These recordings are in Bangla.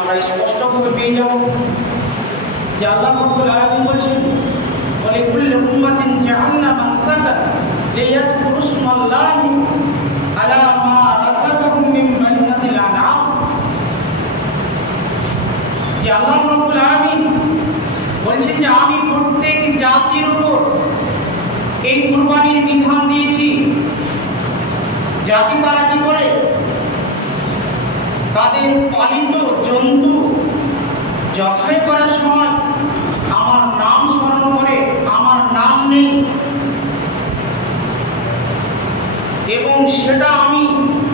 আমরা স্পষ্টভাবে পেয়ে যাব যে আল্লাহ রাব্বুল আলামিন বলেছেন ওয়ালিকুল্লি উম্মাতিন জাআলনা মানসাকা লিয়াযকুরু ইসমাল্লাহি আলা মা রাযাকাহুম মিন বাহিমাতিল আনআম। যে আল্লাহ রাব্বুল আলামিন বলছেন যে আমি প্রত্যেক জাতির উপর এই কুরবানির বিধান দিয়েছি। জাতি তারা কি করে? তাদের পালিত জন্তু জবাই করার সময় আমার নাম স্মরণ করে, আমার নাম নেই, এবং সেটা আমি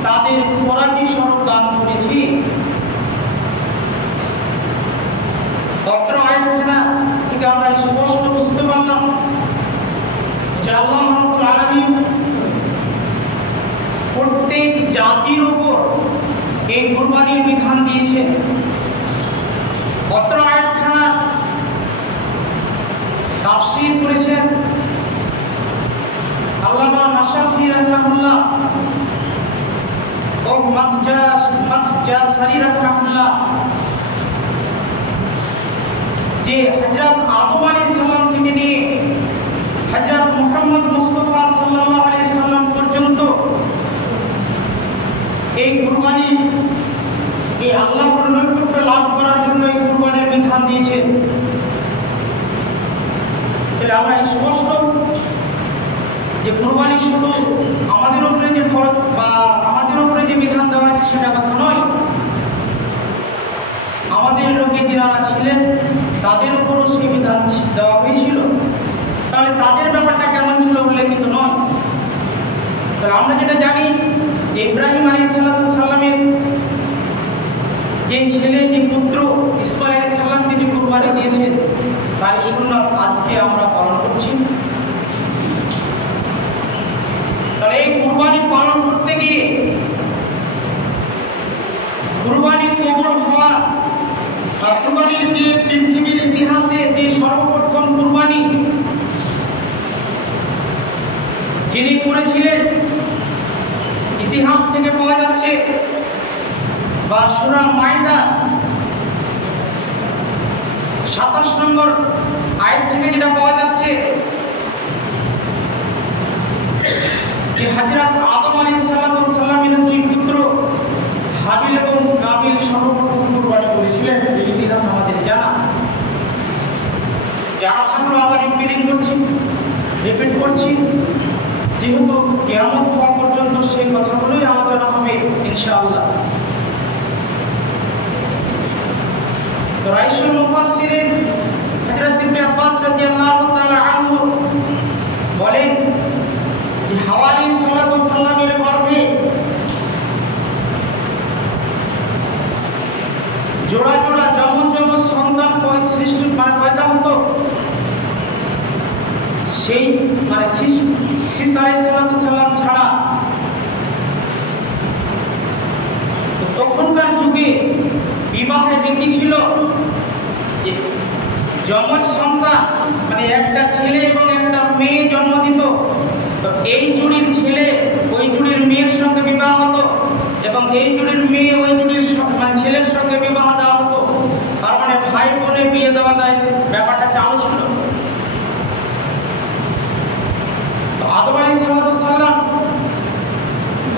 তাদের খোরাকি স্বরূপ দান করেছি। অত্র আয়াতখানা থেকে আমরা স্পষ্ট বুঝতে পারলাম যে আল্লাহ রাব্বুল আলামিন প্রত্যেক জাতির উপর এই কুরবানির বিধান দিয়েছেন। অত্র আয়াতখানা তাফসীর করেছেন আল্লামা মাশরাফি রাহিমাহুল্লাহ ও মাখজাসারি রাহিমাহুল্লাহ, যে হযরত আদম আলাইহিস সালাম থেকে নিয়ে হযরত মুহাম্মদ মুস্তাফা সাল্লাল্লাহু আলাইহি সাল্লাম পর্যন্ত এই কুরবানি, এই আল্লাহর নৈকট্য লাভ করার জন্য এই কুরবানির বিধান দিয়েছেন। তাহলে আমরা স্পষ্ট যে কুরবানি শুধু আমাদের উপরে যে ফরজ বা আমাদের উপরে যে বিধান দেওয়া হয়েছে সেটা কথা নয়, আমাদের লোকে যারা ছিলেন তাদের উপরও সেই বিধান দেওয়া হয়েছিল। তাহলে তাদের ব্যাপারটা কেমন ছিল বলে কিন্তু নয়। তাহলে আমরা যেটা জানি যে ইব্রাহিম আলাইহিস সালামের যে ছেলে, যে পুত্র ইসমাঈল আলাইহিস সালামকে যে কুরবানি দিয়েছেন তার সুন্নাত আজকে আমরা পালন করছি। তাহলে এই কুরবানি পালন করতে গিয়ে কুরবানি কবুল হওয়া, কুরবানির যে পৃথিবীর ইতিহাসে যে সর্বপ্রথম কুরবানি যিনি করেছিলেন ইতিহাস থেকে পাওয়া যাচ্ছে, বা সূরা মায়দা 27 নম্বর আয়াত থেকে যেটা পাওয়া যাচ্ছে যে হযরত আদম আলাইহিস সালামের দুই পুত্র হাবিল এবং কাবিল সর্বপ্রথম কুরবানি করেছিলেন। এই ইতিহাস আমাদের জানা। জানা থাকলেও আবার রিপিট করছি, যেহেতু কিয়ামত হওয়া পর্যন্ত সেই কথাগুলোই আলোচনা হবে ইনশাআল্লাহ। তো রাইসুল মুফাসসিরিন হযরত ইবনে আব্বাস রাদিয়াল্লাহু তাআলা আনহু বলেন যে হাওয়া আলাইহিস সালামের গর্ভে জোড়া জোড়া যমজ সন্তান সৃষ্টি পয়দা হতো। সেই শীষ আলাইহিস সালাম ছাড়া তখনকার যুগে বিবাহের রীতি ছিল যে যমজ সন্তান একটা ছেলে এবং একটা মেয়ে জন্ম দিত। তো এই জুড়ির ছেলে ওই জুড়ির মেয়ের সঙ্গে বিবাহ হতো, এবং এই জুড়ির মেয়ে ওই জুড়ির ছেলের সঙ্গে বিবাহ দেওয়া হতো। তার মানে ভাই বোনে বিয়ে দেওয়া দেয় ব্যাপারটা চালু ছিল। তো আদম আলাইহিস সালাম,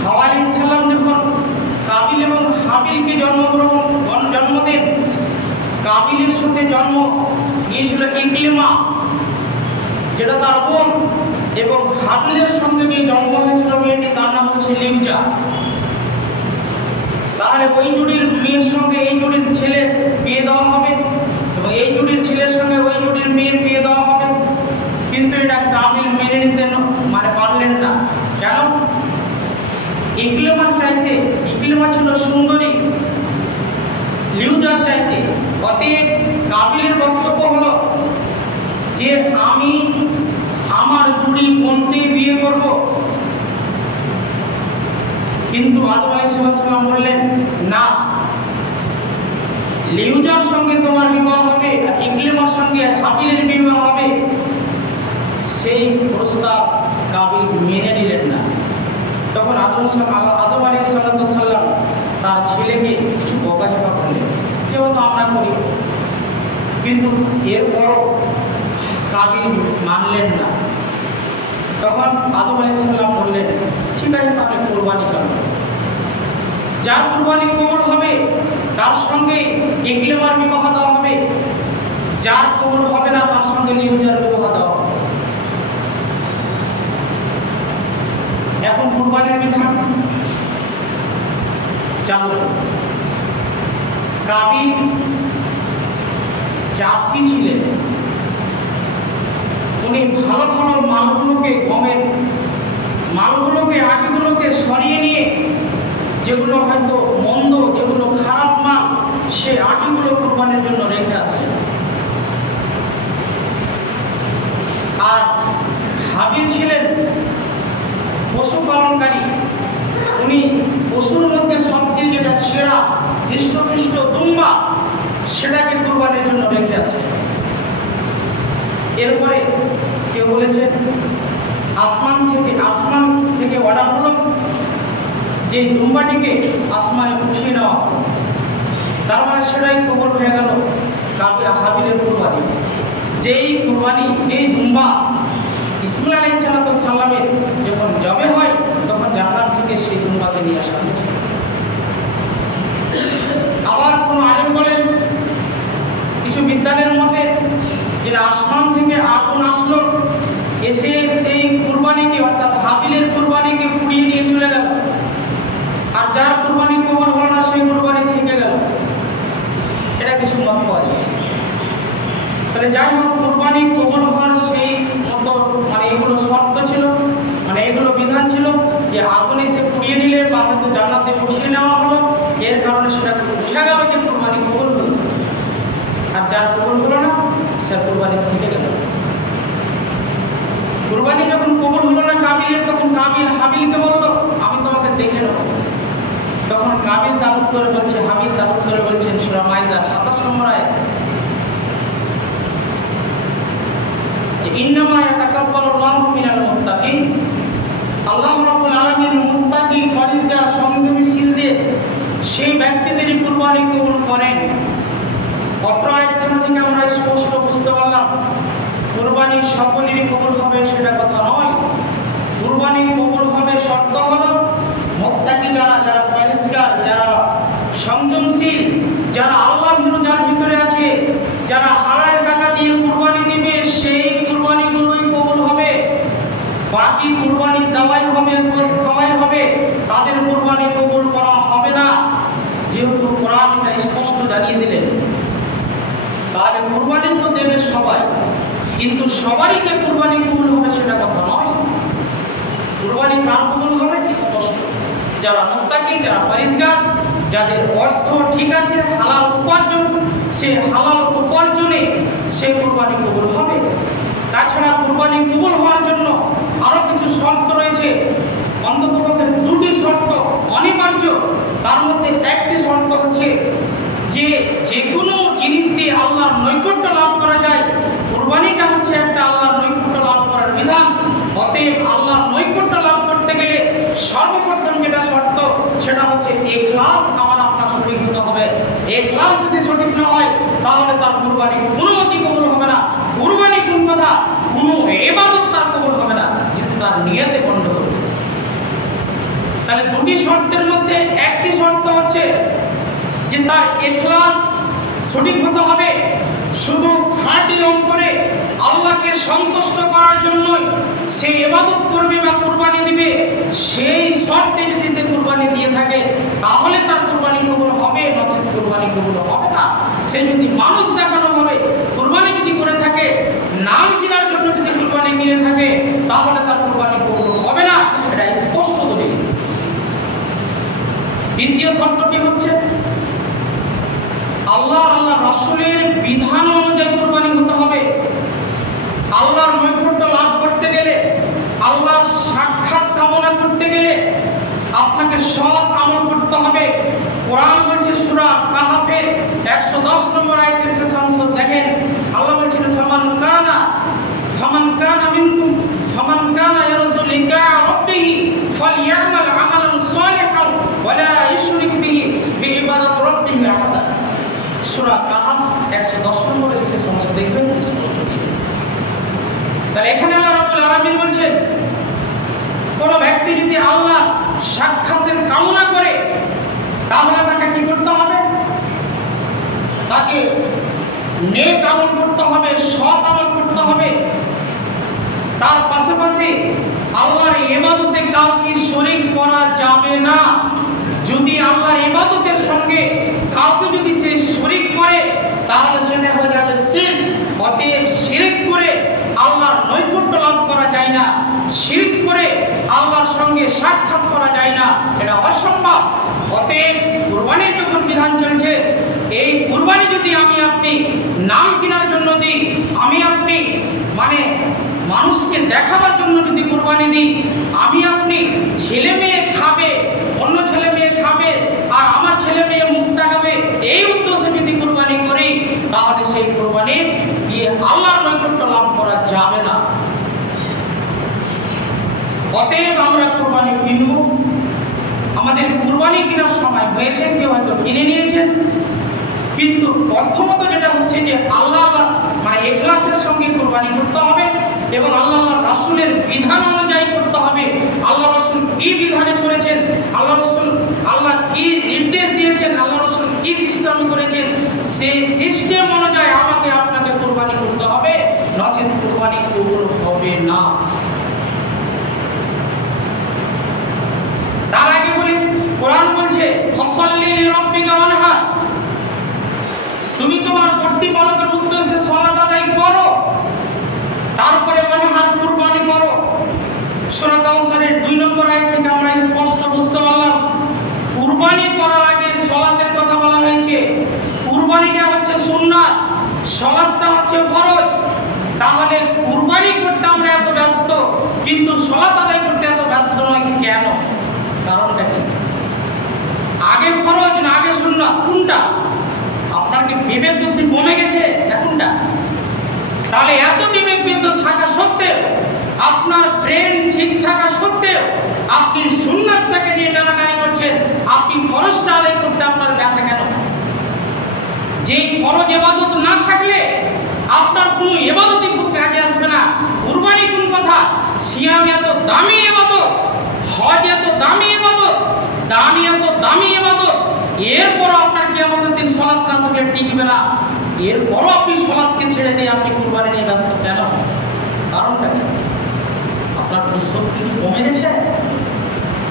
হাওয়া আলাইহিস সালাম যখন কাবিল এবং হাবিলকে জন্ম দেন, কাবিলের সাথে জন্ম নিয়েছিল ইকলিমা, যেটা তার বোন, এবং হাবিলের সঙ্গে যে জন্ম হয়েছিল মেয়েটি তার নাম হচ্ছে লিউজা। তাহলে ওই জুড়ির মেয়ের সঙ্গে এই জুড়ির ছেলে বিয়ে দেওয়া হবে, এবং এই জুড়ির ছেলের সঙ্গে ওই জুড়ির মেয়ের বিয়ে দেওয়া হবে। কিন্তু এটা কাবিল মেনে নিতে পারলেন না। কেন? ইকলিমা ছিল সুন্দরী লিউজার চাইতে। অতএব কাবিলের বক্তব্য হলো যে আমি আমার জুড়ি বোনকে বিয়ে করব। কিন্তু আদম আলাইহিস সালাম বললেন না, লিউজার সঙ্গে তোমার বিবাহ হবে, ইকলিমার সঙ্গে হাবিলের বিবাহ হবে। সেই প্রস্তাব কাবিল মেনে নিলেন না। তখন আদম আলাইহিস সালাম তার ছেলেকে কিছু বকাঝকা করলেন, যেহেতু আমরা করি। কিন্তু এরপরও কাবিল মানলেন না। তখন আদম আলাইহিস সালাম বললেন, ঠিক আছে তাহলে কুরবানি করো। যার কুরবানি কবুল হবে তার সঙ্গে ইকলিমার বিবাহ দেওয়া হবে, যার কবুল হবে না তার সঙ্গে লিহুজার বিবাহ দেওয়া হবে। এখন কুরবানির বিধান চালু। কাবিল চাষি ছিলেন, উনি ভালো ভালো মালগুলোকে, গমের মালগুলোকে, আটিগুলোকে সরিয়ে নিয়ে যেগুলো হয়তো মন্দ, যেগুলো খারাপ মাল, সে আটিগুলো কুরবানির জন্য রেখে আসলেন। আর হাবিল ছিলেন পশুপালনকারী, উনি পশুর মধ্যে সবচেয়ে যেটা সেরা হৃষ্টপুষ্ট দুম্বা, সেটাকে কুরবানির জন্য রেখে আসলেন। এরপরে কেউ বলেছেন আসমান থেকে অর্ডার হলো যে দুম্বাটিকে আসমানে উঠিয়ে নেওয়া, তার মানে সেটাই কবুল হয়ে গেল হাবিলের কুরবানি। যেই কুরবানি, এই দুম্বা ইসমাঈল আলাইহিস সালামের যখন জবে হয় তখন জান্নাত থেকে সেই দুম্বাকে নিয়ে আসা হয়েছে। আবার কোন আলেম বলেন, কিছু বিদ্যানের মতে, যে আসমান থেকে আগুন আসলো, এসে সেই কুরবানিকে অর্থাৎ হাবিলের কুরবানিকে পুড়িয়ে নিয়ে চলে গেল, আর যার কুরবানি কবুল হলো না সেই কুরবানি থেকে গেল। এটা কিছু মত পাওয়া যাচ্ছে। তাহলে যাই হোক, কুরবানি কবুল হওয়ার সেই মতো মানে এগুলো শর্ত ছিল, মানে এগুলো বিধান ছিল যে আগুন এসে পুড়িয়ে নিলে বা হয়তো জান্নাতে বসিয়ে নেওয়া হলো, এর কারণে সেটা বোঝা গেল যে কুরবানি কবুল হলো। আর যার কবুল হলো না সে কুরবানি থেকে গেল। কুরবানি যখন কবুল হলো না কাবিলের, তখন কাবিল হাবিলকে বললো, আমি তোমাকে দেখে নেব। তখন কাবিল তার উত্তরে বলছে, হাবিল তার উত্তরে বলছেন সূরা মাইদা 27 নম্বর আয়াত, ইন্নামা ইয়াতাকাব্বালুল্লাহু মিনাল মুত্তাকিন। আল্লাহ রাব্বুল আলামিন মুত্তাকি, ফরিজগার, সংযমশীলদের সেই ব্যক্তিদেরই কুরবানি কবুল করেন। অত্র আয়াতখানা থেকে আমরা স্পষ্ট বুঝতে পারলাম কুরবানি সকলেরই কবুল হবে সেটা কথা নয়। কুরবানি কবুল হবে শর্ত হলো মুত্তাকি যারা, যারা পরহেজগার, যারা সংযমশীল, যারা আল্লাহ ভীরু যার ভিতরে আছে, যারা হালাল টাকা দিয়ে কুরবানি দিবে, সেই কুরবানিগুলোই কবুল হবে। বাকি কুরবানি দেওয়াই হবে, গোশত খাওয়াই হবে, তাদের কুরবানি কবুল করা হবে না, যেহেতু কোরআন এটা স্পষ্ট জানিয়ে দিলেন। তাহলে কুরবানি তো দেবে সবাই, কিন্তু সবারই যে কুরবানি কবুল হবে সেটা কথা নয়। কুরবানি কার কবুল হবে স্পষ্ট, যারা মুত্তাকি, যারা পরহেজগার, যাদের অর্থ ঠিক আছে, হালাল উপার্জন, সে হালাল উপার্জনে সে কুরবানি কবুল হবে। তাছাড়া কুরবানি কবুল হওয়ার জন্য আরো কিছু শর্ত রয়েছে, অন্ততপক্ষে 2টি শর্ত অনিবার্য। তার মধ্যে একটি শর্ত হচ্ছে যে যে কোনো জিনিস দিয়ে আল্লাহর নৈকট্য লাভ করা যায়। কুরবানিটা হচ্ছে একটা আল্লাহর নৈকট্য লাভ করার বিধান। অতএব আল্লাহর নৈকট্য লাভ করতে গেলে সর্বপ্রথম যেটা শর্ত সেটা হচ্ছে ইখলাস আমার আপনার সঠিক হতে হবে। ইখলাস যদি সঠিক না হয় তাহলে তার কুরবানি কোনো মতে কবুল হবে না। কুরবানি কোন কথা, কোনো ইবাদত তার কবুল হবে না, কিন্তু তার নিয়তে গন্ডগোল। তাহলে 2টি শর্তের মধ্যে একটি শর্ত হচ্ছে যে তার ইখলাস সঠিক হতে হবে। শুধু খাঁটি অন্তরে আল্লাহকে সন্তুষ্ট করার জন্য সে ইবাদত করবে বা কুরবানি দিবে, সেই শর্তে যদি সে কুরবানি দিয়ে থাকে তাহলে তার কুরবানি কবুল হবে, নচেত কুরবানি কবুল হবে না। সে যদি মানুষ দেখানো হবে কুরবানি যদি করে থাকে, নাম কেনার জন্য যদি কুরবানি কিনে থাকে, তাহলে তার কুরবানি কবুল হবে না, এটা স্পষ্ট দলিল। দ্বিতীয় শর্তটি হচ্ছে আল্লাহ রাসূলের বিধান অনুযায়ী কুরবানি হতে হবে। আল্লাহর নৈকট্য লাভ করতে গেলে, আল্লাহর সাক্ষাৎ কামনা করতে গেলে আপনাকে সৎ আমল করতে হবে। কোরআন বলছে সূরা কাহফের 110 নম্বর আয়াতের শেষ অংশ দেখেন, আল্লাহ বলছেন ফামান কানা মিনকুম ফামান কানা ইয়ারজু লিকা রাব্বিহি ফালইয়ামাল আমালান সালিহান ওয়া লা ইশরিক বিহি বিইবাদাতি রাব্বিহি আহাদা। সূরা কাহফ 110 নম্বরের শেষ অংশ দেখবেন স্পষ্ট। তাহলে এখানে আল্লাহ রাব্বুল আলামিন বলছেন কোন ব্যক্তি যদি আল্লাহ সাক্ষাতের কামনা করে তাহলে তাকে কি করতে হবে? তাকে নেক আমল করতে হবে, সৎ আমল করতে হবে। তার পাশাপাশি আল্লাহর ইবাদতে কাউকে শরীক করা যাবে না। যদি আল্লাহর ইবাদতের সঙ্গে কাউকে যদি সে শরীক করে তাহলে সেটা হয়ে যাবে শিরক। অতএব শিরক করে আল্লাহর নৈকট্য লাভ করা যায় না, শিরক করে আল্লাহর সঙ্গে সাক্ষাৎ করা যায় না, এটা অসম্ভব। অতএব কুরবানির যখন বিধান চলছে, এই কুরবানি যদি আমি আপনি নাম কেনার জন্য দিই, আমি আপনি মানে মানুষকে দেখাবার জন্য যদি কুরবানি দিই, আমি আপনি ছেলে মেয়ে খাবে, অন্য ছেলে মেয়ে খাবে আর আমার ছেলে মেয়ে মুখ তাকাবে, এই উদ্দেশ্যে যদি কুরবানি করি তাহলে সেই কুরবানি দিয়ে আল্লাহর নৈকট্য লাভ করা যাবে না। অতএব আমরা কুরবানি কিনব। আমাদের কুরবানি কেনার সময় হয়েছে, কেউ হয়তো কিনে নিয়েছেন, কিন্তু প্রথমত যেটা হচ্ছে যে আল্লাহ মানে ইখলাসের সঙ্গে কুরবানি করতে হবে এবং আল্লাহ রাসূলের বিধান অনুযায়ী করতে হবে। আল্লাহ রাসূল কি বিধানে করেছেন, আল্লাহ কি নির্দেশ দিয়েছেন, আল্লাহ রাসূল কি সিস্টেম করেছেন, সেই সিস্টেম অনুযায়ী আমাকে আপনাকে কুরবানি করতে হবে, নচেত কুরবানি কবুল হবে না। তার আগে বলি, কোরআন বলছে ফাসাল্লি লিরাব্বিকা ওয়ানহার, তুমি তোমার প্রতিপালকের উদ্দেশ্যে সালাত আদায় করো, তারপরে ওয়ানহার কুরবানি করো। সূরা কাউসারের 2 নম্বর আয়াত থেকে আমরা স্পষ্ট বুঝতে পারলাম কুরবানি করার আগে সালাতের কথা বলা হয়েছে। কুরবানিটা হচ্ছে সুন্নাত, সালাতটা হচ্ছে ফরজ। তাহলে কুরবানি করতে আমরা এত ব্যস্ত, কিন্তু সালাত আদায় করতে এত ব্যস্ত নয় কেন? কারণটা কি? আগে ফরজ না আগে সুন্নাত, কোনটা? আপনার কি বিবেক বুদ্ধি কমে গেছে কোনটা? তাহলে এত বিবেক বুদ্ধি থাকা সত্ত্বেও, আপনার ব্রেন ঠিক থাকা সত্ত্বেও আপনি সুন্নাতটাকে নিয়ে টানাটানি করছেন, আপনি ফরজটা আদায় করতে আপনার ব্যথা কেন? যেই ফরজ ইবাদত না থাকলে আপনার কোনো ইবাদতই কাজে আসবে না। কুরবানি কোন কথা? সিয়াম এত দামি ইবাদত, হজ এত দামি ইবাদত, দান এত দামি ইবাদত, এরপর আপনার কিয়ামতের দিন সালাত না থাকলে টিকবে না। এরপরও আপনি সালাতকে ছেড়ে দিয়ে আপনি কুরবানি নিয়ে ব্যস্ত কেন? কারণটা কি? আপনার বুদ্ধি কমে গেছে,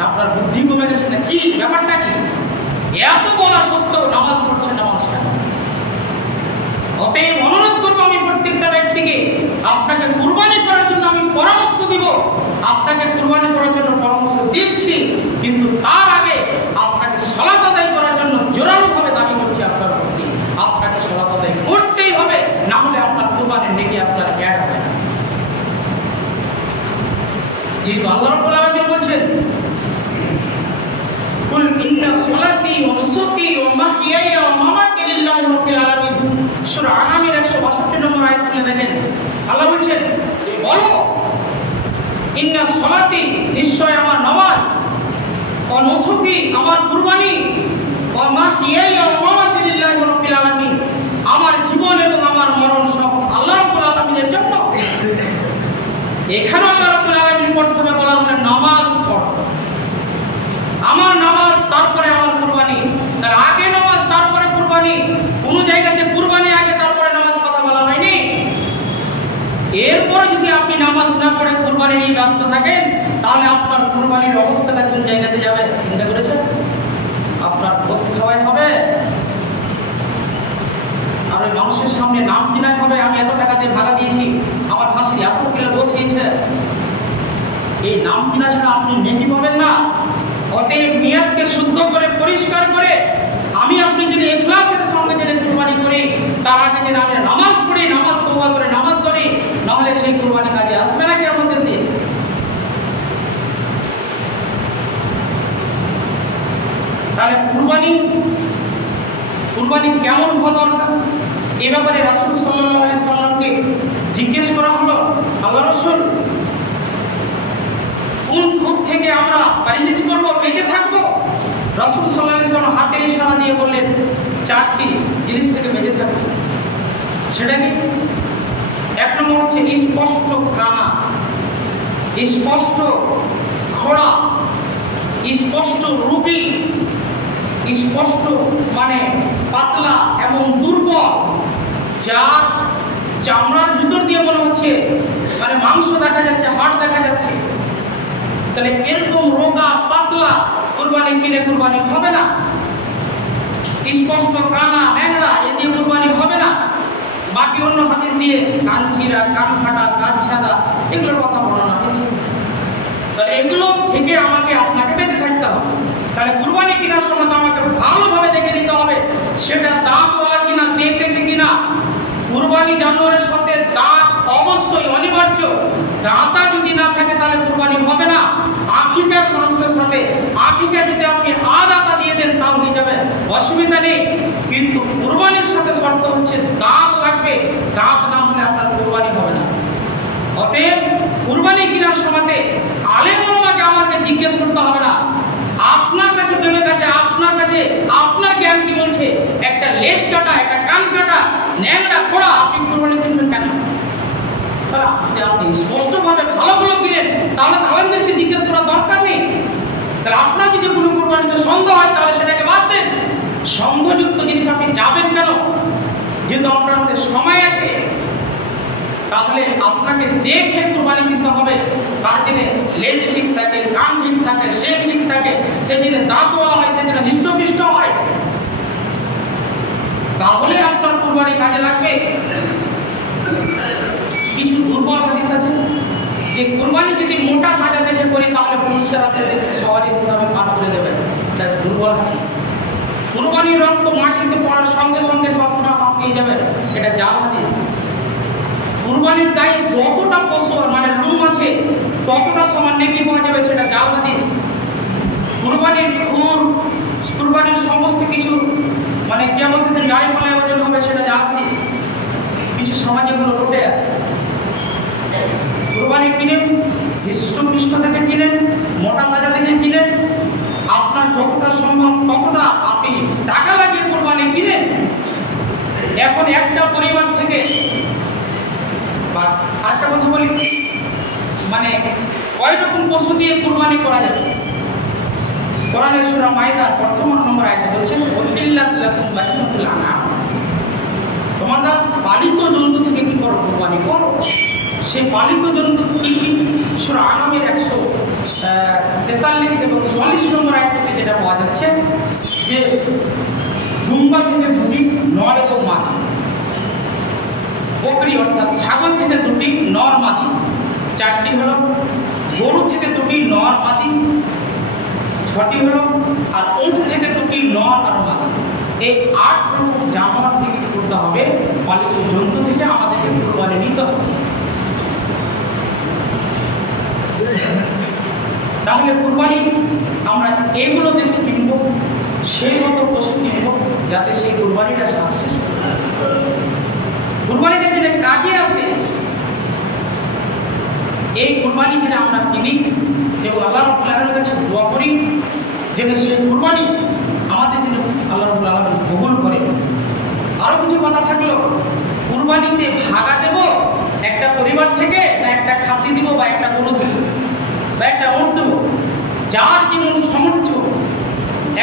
আপনার বুদ্ধি কমে গেছে না কি? ব্যাপারটা কি? এত বলা সত্ত্বেও নামাজ পড়ছে না মানুষ কেন? অতএব অনুরোধ করবো আমি প্রত্যেকটা ব্যক্তিকে, আপনাকে কুরবানি করার জন্য আমি পরামর্শ দিব, আপনাকে কুরবানি করার জন্য পরামর্শ দিচ্ছি, কিন্তু তার আগে আপনাকে সালাত আদায় করার জন্য জোরালোভাবে দাবি করছি আপনার প্রতি, আপনাকে সালাত আদায় করতেই হবে, না হলে আপনার কুরবানির নেকি আপনার অ্যাড হবে না। যেহেতু আল্লাহ রাব্বুল আলামিন বলছেন কুল ইন্না সালাতি ওয়া নুসুকি ওয়া মাহইয়ায়া ওয়া মামাতি লিল্লাহি রাব্বিল আলামিন, সূরা আনামের 162 নম্বর আয়াত খুলে দেখেন। আল্লাহ বলছেন বলো ইন্না সালাতি, নিশ্চয় আমার নামাজ, ওয়া নুসুকি আমার কুরবানি, ওয়া মাহইয়ায়া ওয়া মামাতি লিল্লাহি রাব্বিল আলামিন, আমার জীবন এবং আমার মরণ সব আল্লাহ রাব্বুল আলামিনের জন্য। এখানে আল্লাহ রাব্বুল আলামিন প্রথমে বলা হলো নামাজ পড়ো, আমার নামাজ তারপরে আমার কুরবানি, তার আগে নামাজ তারপরে কুরবানি। কোন জায়গাতে কুরবানি আগে তারপরে নামাজ কথা বলা হয়নি। এরপরে যদি আপনি নামাজ না পড়ে কুরবানি নিয়ে ব্যস্ত থাকেন তাহলে আপনার কুরবানির অবস্থাটা কোন জায়গাতে যাবে চিন্তা করেছেন? আপনার বস খাওয়াই হবে, আর ওই মানুষের সামনে নাম কিনাই হবে, আমি এত টাকা দিয়ে ভাড়া দিয়েছি, আমার ফাঁসি এত কিলো বসিয়েছে। এই নাম কিনা ছাড়া আপনি নেকি পাবেন না। অতএব নিয়তকে শুদ্ধ করে পরিষ্কার করে আমি আপনি যদি ইখলাসের সঙ্গে যদি কুরবানি করি, তার আগে যদি আমি নামাজ পড়ি, নামাজ তওবা করে নামাজ পড়ি, না হলে সেই কুরবানি কাজে আসবে না কিয়ামতের দিন। তাহলে কুরবানি কেমন হওয়া দরকার এই ব্যাপারে রাসূল সাল্লাল্লাহু আলাইহি সাল্লামকে জিজ্ঞেস করা হলো, আল্লাহ রাসূল কোন খুঁত থেকে আমরা পরহেজ করব, বেঁচে থাকবো? রাসূল সাল্লাল্লাহু আলাইহি সাল্লাম হাতের ইশারা দিয়ে বললেন 4টি জিনিস থেকে বেঁচে থাকবো। সেটা কি? এক নম্বর হচ্ছে স্পষ্ট কানা, স্পষ্ট খোড়া, স্পষ্ট রুগী, স্পষ্ট মানে পাতলা এবং দুর্বল, যার চামড়ার ভিতর দিয়ে মনে হচ্ছে মানে মাংস দেখা যাচ্ছে, হাড় দেখা যাচ্ছে। তাহলে এরকম রোগা পাতলা কুরবানি কিনে কুরবানি হবে না। স্পষ্ট কানা ন্যাংরা এ দিয়ে কুরবানি হবে না। বাকি অন্য হাদিস দিয়ে কান চিরা, কান ফাটা, কান সাদা এগুলোর কথা বর্ণনা হয়েছে। তাহলে এগুলো থেকে আমাকে আপনাকে বেঁচে থাকতে হবে। তাহলে কুরবানি কেনার সময় তো আমাকে ভালোভাবে দেখে নিতে হবে সেটা দাঁতওয়ালা কিনা, দেখতেছে কিনা। কুরবানি জানোয়ারের সাথে দাঁত অবশ্যই অনিবার্য। দাঁতা যদি না থাকে তাহলে কুরবানি হবে না। আকিকার মাংসের সাথে আকিকা যদি আপনি আদাতা দিয়ে দেন তাও হয়ে যাবে, অসুবিধা নেই। কিন্তু কুরবানির সাথে শর্ত হচ্ছে দাঁত লাগবে, দাঁত না হলে আপনার কুরবানি হবে না। অতএব কুরবানি কেনার সময় আলেম ওলামাকে আমাকে জিজ্ঞেস করতে হবে না। আপনার কাছে প্রেমের কাছে আপনার কাছে আপনার জ্ঞান কি বলছে, একটা লেজ কাটা, একটা কান কাটা, ন্যাংরা খোড়া আপনি কুরবানি কিনবেন কেন? তাহলে আপনি স্পষ্টভাবে ভালোগুলো কিনেন, তাহলে আলেমদেরকে জিজ্ঞেস করার দরকার নেই। তাহলে আপনার যদি কোনো কুরবানিতে সন্দেহ হয় তাহলে সেটাকে বাদ দেন। সন্দেহযুক্ত জিনিস আপনি যাবেন কেন? যেহেতু আপনার মধ্যে সময় আছে, তাহলে আপনাকে দেখে কুরবানি কিনতে হবে। তার জন্য লেজ ঠিক থাকে, কান ঠিক থাকে, শেপ ঠিক থাকে, সেই জন্য দাঁতওয়ালা হয়, সেই জন্য হৃষ্টপুষ্ট হয়, তাহলে আপনার কুরবানি কাজে লাগবে। কিছু দুর্বল হাদিস আছে যে কুরবানি যদি মোটা তাজা দেখে করি তাহলে পুরুষরা দেখে সবারই হিসাবে পাঠ করে দেবে, এটা দুর্বল হাদিস। কুরবানির রক্ত মাটিতে পড়ার সঙ্গে সঙ্গে সবটা পাপ পেয়ে যাবে, এটা জাল হাদিস। কুরবানির গায়ে যতটা পশু মানে লুম আছে ততটা সমান নেকি পাওয়া যাবে, সেটা জাল হাদিস। কুরবানির খুর, কুরবানির সমস্ত কিছু মানে কিয়ামত দিন গায়ে পালায় ওজন হবে, সেটা জাল হাদিস। কিছু সমাজে এগুলো রটে আছে। কুরবানি কিনেন হৃষ্টপুষ্ট থেকে কিনেন, মোটা তাজা থেকে কিনেন, আপনার যতটা সম্ভব ততটা আপনি টাকা লাগিয়ে কুরবানি কিনেন। এখন একটা পরিবার থেকে আরেকটা কথা বলি, মানে কয় রকম পশু দিয়ে কুরবানি করা যাবে। কোরআনের সূরা মাইদার প্রথম নম্বর আয়াতে বলছে ওয়াইল্লাত লাকুম বাহিমাতুল আনআম, তোমরা পালিত জন্তু থেকে কি করো, কুরবানি করো। সেই পালিত জন্তু কি কি? সূরা আনামের 143 এবং 44 নম্বর আয়াতে যেটা পাওয়া যাচ্ছে যে দুম্বা থেকে দুটি নর এবং মাদি, বকরি অর্থাৎ ছাগল থেকে দুটি নর মাদি, চারটি হলো, গরু থেকে দুটি নর মাদি, ছটি হলো, আর উট থেকে দুটি নর আর মাদি। এই 8 রকম জানোয়ার থেকে কি করতে হবে, পালিত জন্তু থেকে আমাদেরকে কুরবানি নিতে হবে। তাহলে কুরবানি আমরা এগুলো দেখে কিনবো, সেই মতো পশু কিনবো যাতে সেই কুরবানিটা সাকসেসফুল হয়। কুরবানিটা যেটা কাজে আসে, এই কুরবানি যেটা আমরা কিনি এবং আল্লাহ রাব্বুল আলামিনের কাছে দোয়া করি যেন সেই কুরবানি আমাদের জন্য আল্লাহ রাব্বুল আলামিন কবুল করে। আরো কিছু কথা থাকলো, কুরবানিতে ভাগা দেব একটা পরিবার থেকে, না একটা খাসি দিব বা একটা গরু দিব বা একটা উট দেব, যার যেমন সামর্থ্য।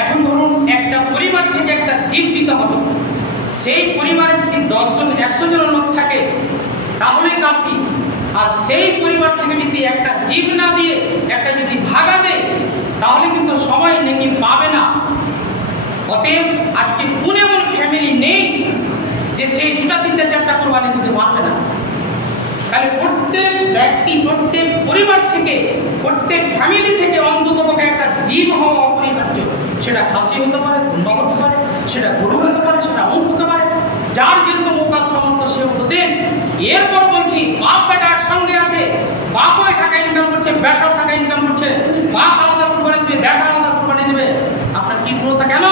এখন ধরুন একটা পরিবার থেকে একটা জীব দিতে হবে, সেই পরিবারে যদি 10 জন 100 জন লোক থাকে তাহলে কাফি। আর সেই পরিবার থেকে যদি একটা জীব না দিয়ে একটা যদি ভাগা দেয় তাহলে কিন্তু সবাই নাকি পাবে না। অতএব আজকে কোন এমন ফ্যামিলি নেই যে সেই 2টা 3টা 4টা কুরবানি দিতে পারবে না। তাহলে প্রত্যেক ব্যক্তি, প্রত্যেক পরিবার থেকে, প্রত্যেক ফ্যামিলি থেকে অন্তত একটা জীব হওয়া অপরিহার্য। সেটা খাসি হতে পারে, দুম্বা হতে পারে, সেটা গরু হতে পারে, সেটা উট হতে পারে, যার যেরকম মোকাত সামর্থ্য সে হতে দেন। এরপর বলছি বাপ বেটা একসঙ্গে আছে, বাপও টাকা ইনকাম করছে, বেটাও টাকা ইনকাম করছে, বাপ আলাদা কুরবানি দেবে, বেটা আলাদা কুরবানি দেবে, আপনার কি পুরোটা কেন?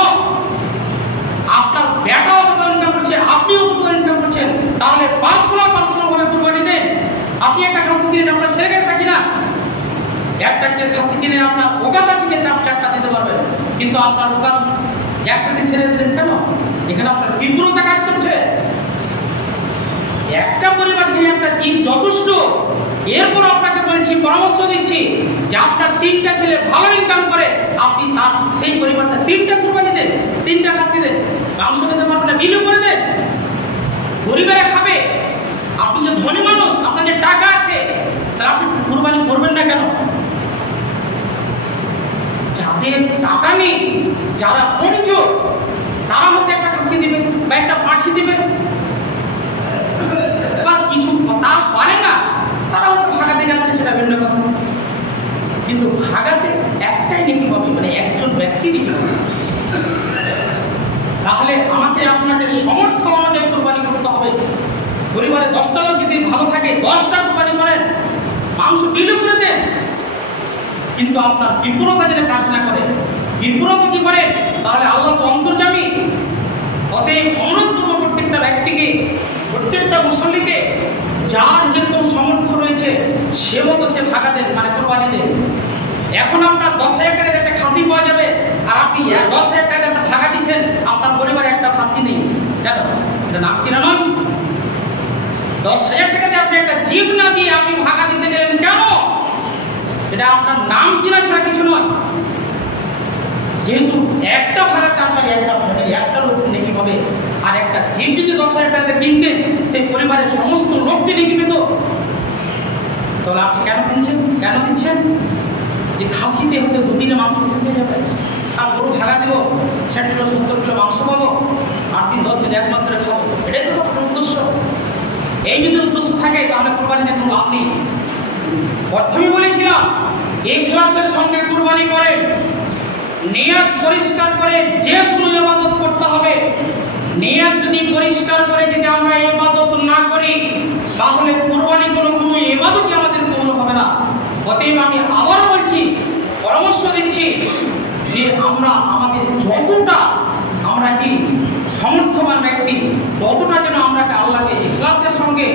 আপনার বেটাও তো ইনকাম করছে, আপনিও তো ইনকাম করছেন, তাহলে 500 ভাবে কুরবানি দেন। আপনি একটা খাসি কিনেন, আপনার ছেলেকে একটা কিনা, একটা খাসি কিনে আপনার ওকাত আছে যে 4টা দিতে পারবেন, কিন্তু আপনার ওকাত একটা দিয়ে ছেড়ে দিলেন কেন? এখানে আপনার বিপুলতা কাজ করছে। একটা পরিবার থেকে একটা জীব যথেষ্ট। এরপর আপনাকে বলছি, পরামর্শ দিচ্ছি যে আপনার 3টা ছেলে ভালো ইনকাম করে, আপনি তার সেই পরিবারটা 3টা কুরবানি দেন, 3টা খাসি দেন, মাংস খেতে পারবেন না, বিলু করে দেন, পরিবারে খাবে। আপনি যে ধনী মানুষ, আপনার যে টাকা আছে, তাহলে আপনি কুরবানি করবেন না কেন? যাদের টাকা নেই, যারা কমজোর, তারা হয়তো একটা খাসি দিবে বা একটা পাখি দিবে, বা কিছু তা পারে না, তারা হয়তো ভাগাতে যাচ্ছে, সেটা ভিন্ন কথা। কিন্তু ভাগাতে একটাই নীতি পাবে, মানে একজন ব্যক্তি নীতি পাবে। তাহলে আমাকে আপনাদের সমর্থ অনুযায়ী কুরবানি করতে হবে। পরিবারে 10টা লোক যদি ভালো থাকে, 10টা কুরবানি করেন, মাংস বিলু করে দেন। কিন্তু আপনার বিপুলতা যদি কাজ না করে, বিপুলতা যদি করে, তাহলে আল্লাহ তো অন্তর্যামী। অতএব অনুরোধ করবো প্রত্যেকটা ব্যক্তিকে, প্রত্যেকটা মুসল্লিকে, যার যেরকম সামর্থ্য রয়েছে সে মতো সে ভাগা দেন, মানে কুরবানি দেন। এখন আপনার 10,000 টাকা একটা খাসি পাওয়া যাবে, আর আপনি 10,000 টাকা একটা ভাগা দিচ্ছেন, আপনার পরিবারে একটা খাসি নেই, জানো এটা নাম কিনা নয়? 10,000 টাকাতে আপনি একটা জীব না দিয়ে আপনি ভাগা দিতে গেলেন কেন? এটা আপনার নাম কিনা ছাড়া কিছু নয়। যেহেতু একটা ভাগাতে আপনার একটা ফ্যামিলি, একটা লোক নেকি হবে, আর একটা জীব যদি 10,000 টাকাতে কিনতেন, সেই পরিবারের সমস্ত লোককে নেকি পেত। তাহলে আপনি কেন কিনছেন, কেন দিচ্ছেন? যে খাসিতে হতে 2 দিনে মাংস শেষ হয়ে যাবে, আর গরু ভাগা দেবো, 60 কিলো 70 কিলো মাংস পাবো, 8 দিন 10 দিন 1 মাস ধরে খাবো, এটাই তো আপনার উদ্দেশ্য। এই যদি উদ্দেশ্য থাকে, তাহলে কুরবানিতে কোনো লাভ নেই। প্রথমে বলেছিলাম, ইখলাসের সঙ্গে কুরবানি করেন, নিয়ত পরিষ্কার করে যে কোনো ইবাদত করতে হবে। নিয়ত যদি পরিষ্কার করে যদি আমরা ইবাদত না করি, তাহলে কুরবানি কোনো ইবাদতই আমাদের কবুল হবে না। অতএব আমি আবার বলছি, পরামর্শ দিচ্ছি যে আমরা আমাদের যতটা আমরা কি সমর্থবান ব্যক্তি, ততটা যেন আমরা আল্লাহকে ইখলাসের সঙ্গে,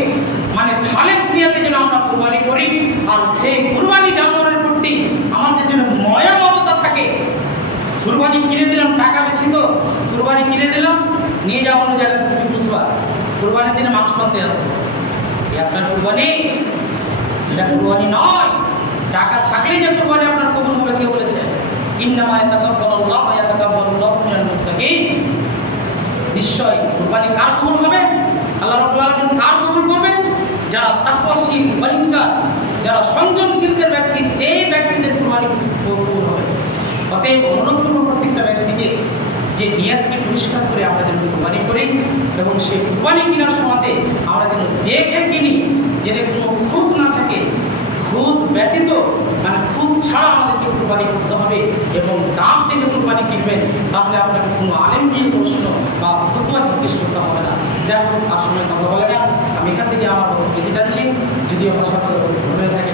মানে খালেস নিয়তে যেন আমরা কুরবানি করি। আর সেই কুরবানি জানোয়ারের প্রতি আমাদের যেন মায়া মমতা থাকে। কুরবানি কিনে দিলাম, টাকা বেশি তো কুরবানি কিনে দিলাম, নিয়ে যাওয়া অন্য জায়গায় তুমি বুঝবা, কুরবানির দিনে মাংস আনতে আসবো, আপনার কুরবানি? এটা কুরবানি নয়। টাকা থাকলেই যে কুরবানি আপনার কবুল হবে, কে বলেছে? ইন্নামা ইয়াতাকাব্বালুল্লাহু ওয়া ইয়াতাকাব্বালুল্লাহু মিনাল মুত্তাকিন। নিশ্চয় কুরবানি কার কবুল হবে? আল্লাহ রাব্বুল আলামিন কার কবুল করবেন? যারা তাকওয়াশীল, পরিষ্কার, যারা সংযমশীলদের ব্যক্তি, সেই ব্যক্তিদের কুরবানি কবুল হবে। অতএব অনুরোধ করব প্রত্যেকটা ব্যক্তিকে যে নিয়তকে পরিষ্কার করে আমরা যেন কুরবানি করি, এবং সেই কুরবানি কেনার সময় আমরা যেন দেখে কিনি, যেন কোনো খুঁত না থাকে। খুঁত ব্যতীত, মানে খুঁত ছাড়া আমাদেরকে কুরবানি করতে হবে, এবং দাম দেখে কুরবানি কিনবেন, তাহলে আপনাকে কোনো আলেম দিয়ে প্রশ্ন বা ফতোয়া জিজ্ঞেস করতে হবে না। যাই হোক, আর সময় কথা বলে না, আমি এখান থেকে আমার বক্তব্য দিতে চাচ্ছি, যদিও ভাষা ধরে থাকে